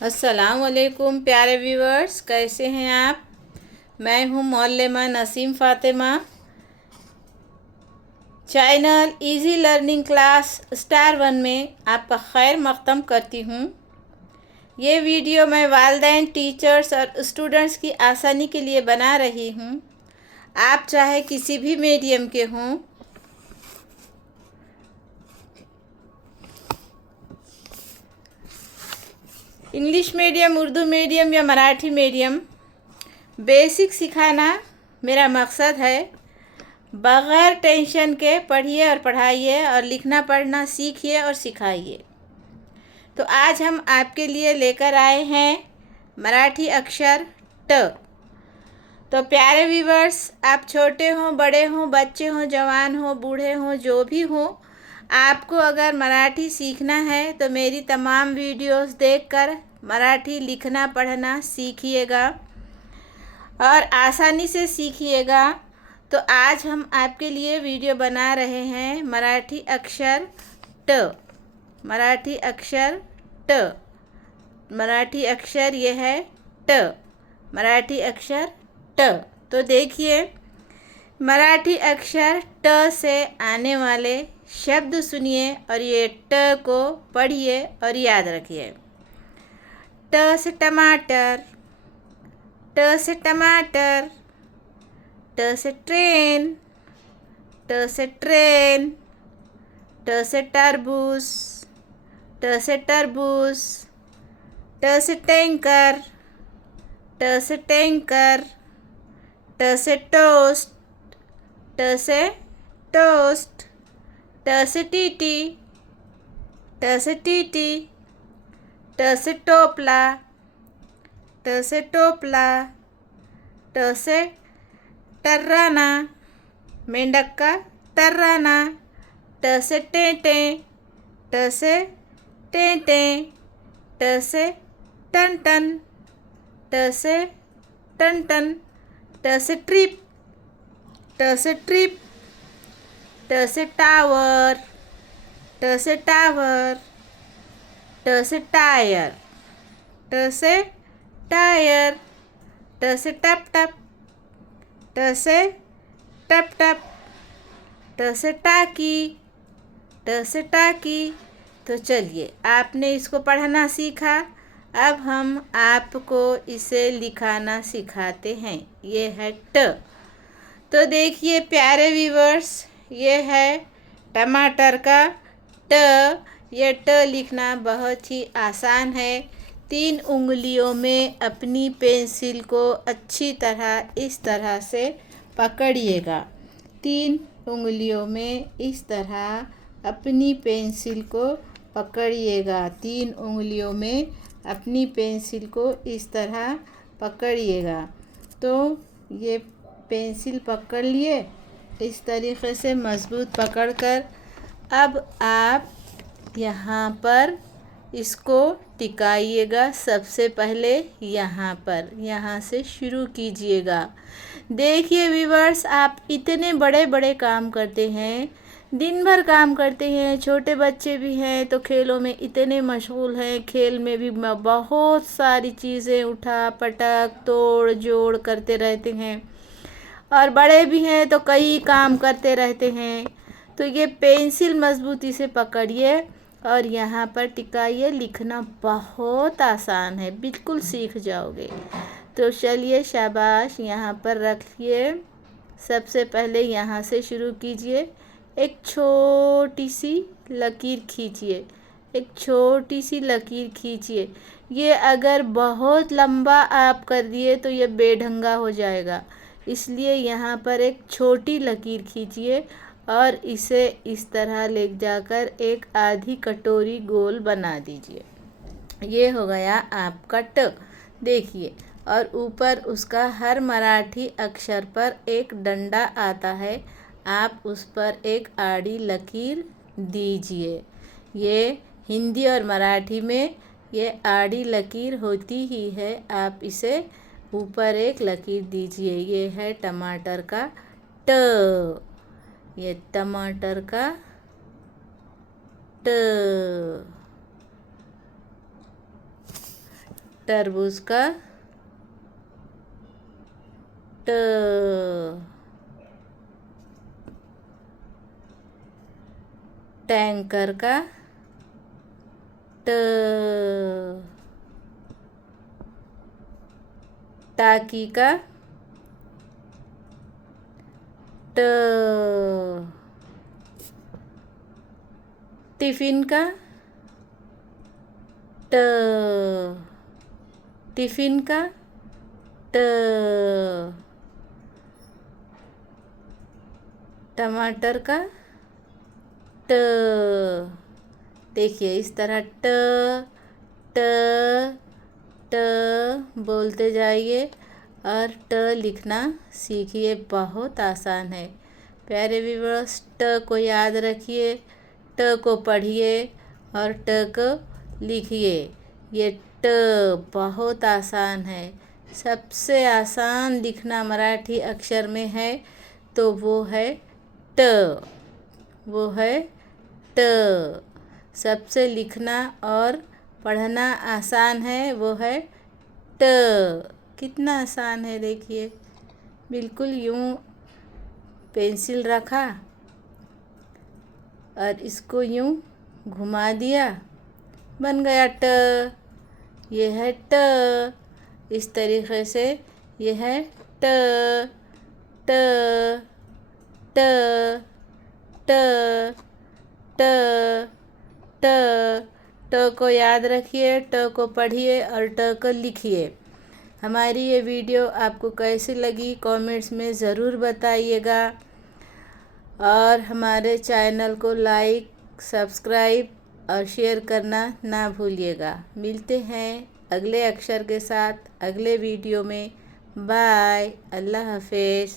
अस्सलाम वालेकुम प्यारे व्यूअर्स, कैसे हैं आप। मैं हूं मौल्लमा Naseem Fatima. Channel easy learning class star 1 में आपका खैर मक़दम करती हूं। ये वीडियो मैं वालिदैन, टीचर्स और स्टूडेंट्स की आसानी के लिए बना रही हूं। आप चाहे किसी भी मीडियम के हों, इंग्लिश मीडियम, उर्दू मीडियम या मराठी मीडियम, बेसिक सिखाना मेरा मकसद है। बग़ैर टेंशन के पढ़िए और पढ़ाइए और लिखना पढ़ना सीखिए और सिखाइए। तो आज हम आपके लिए लेकर आए हैं मराठी अक्षर ट। तो प्यारे व्यूअर्स, आप छोटे हों, बड़े हों, बच्चे हों, जवान हों, बूढ़े हों, जो भी हों, आपको अगर मराठी सीखना है तो मेरी तमाम वीडियोस देखकर मराठी लिखना पढ़ना सीखिएगा और आसानी से सीखिएगा। तो आज हम आपके लिए वीडियो बना रहे हैं मराठी अक्षर ट। मराठी अक्षर ट। मराठी अक्षर ये है ट। मराठी अक्षर ट। तो देखिए, मराठी अक्षर ट से आने वाले शब्द सुनिए और ये ट को पढ़िए और याद रखिए। ट से टमाटर, ट से टमाटर। ट से ट्रेन, ट से ट्रेन। ट से तरबूज, ट से तरबूज। ट से टैंकर, ट से टैंकर। ट से टोस्ट, ट से टोस्ट। ट से टीटी, ट से टीटी। ट से टोपला, ट से टोपला। ट से टर्राना, मेंढक का टर्राना। ट से टेंटे, ट से टेंटे। ट से टन-टन, ट से टन-टन। ट से ट्रिप, ट से ट्रिप। ट से टावर, ट से टावर। ट से टायर, ट से टायर। ट से टप-टप, ट से टप-टप। ट से टाकी, ट से टाकी। तो चलिए, आपने इसको पढ़ना सीखा, अब हम आपको इसे लिखाना सिखाते हैं। ये है ट। तो देखिए प्यारे व्यूअर्स, ये है टमाटर का ट। ये ट लिखना बहुत ही आसान है। 3 उंगलियों में अपनी पेंसिल को अच्छी तरह इस तरह से पकड़िएगा। 3 उंगलियों में इस तरह अपनी पेंसिल को पकड़िएगा। 3 उंगलियों में अपनी पेंसिल को इस तरह पकड़िएगा। तो ये पेंसिल पकड़ लिए इस तरीक़े से मज़बूत पकड़कर अब आप यहाँ पर इसको टिकाइएगा। सबसे पहले यहाँ पर, यहाँ से शुरू कीजिएगा। देखिए व्यूअर्स, आप इतने बड़े बड़े काम करते हैं, दिन भर काम करते हैं, छोटे बच्चे भी हैं तो खेलों में इतने मशगूल हैं, खेल में भी बहुत सारी चीज़ें उठा पटक तोड़ जोड़ करते रहते हैं, और बड़े भी हैं तो कई काम करते रहते हैं। तो ये पेंसिल मज़बूती से पकड़िए और यहाँ पर टिकाइए। लिखना बहुत आसान है, बिल्कुल सीख जाओगे। तो चलिए शाबाश, यहाँ पर रखिए। सबसे पहले यहाँ से शुरू कीजिए। एक छोटी सी लकीर खींचिए, एक छोटी सी लकीर खींचिए। ये अगर बहुत लंबा आप कर दिए तो ये बेढंगा हो जाएगा, इसलिए यहाँ पर एक छोटी लकीर खींचिए और इसे इस तरह ले जाकर एक आधी कटोरी गोल बना दीजिए। ये हो गया आपका ट। देखिए, और ऊपर उसका हर मराठी अक्षर पर एक डंडा आता है, आप उस पर एक आड़ी लकीर दीजिए। ये हिंदी और मराठी में ये आड़ी लकीर होती ही है, आप इसे ऊपर एक लकीर दीजिए। ये है टमाटर का ट। ये टमाटर का ट। तरबूज का ट, टैंकर का ट, टाकी का ट, टिफिन का ट, टिफिन का ट, टमाटर का ट। देखिए इस तरह ट ट ट बोलते जाइए और ट लिखना सीखिए, बहुत आसान है। प्यारे व्यूअर्स, ट को याद रखिए, ट को पढ़िए और ट को लिखिए। ये ट बहुत आसान है। सबसे आसान लिखना मराठी अक्षर में है तो वो है ट, वो है ट। सबसे लिखना और पढ़ना आसान है वो है ट। कितना आसान है देखिए, बिल्कुल यूँ पेंसिल रखा और इसको यूँ घुमा दिया, बन गया ट। ये है ट। इस तरीके से ये है ट ट ट ट ट ट। ट को याद रखिए, ट को पढ़िए और ट को लिखिए। हमारी ये वीडियो आपको कैसी लगी कमेंट्स में ज़रूर बताइएगा और हमारे चैनल को लाइक, सब्सक्राइब और शेयर करना ना भूलिएगा। मिलते हैं अगले अक्षर के साथ अगले वीडियो में। बाय, अल्लाह हाफिज़।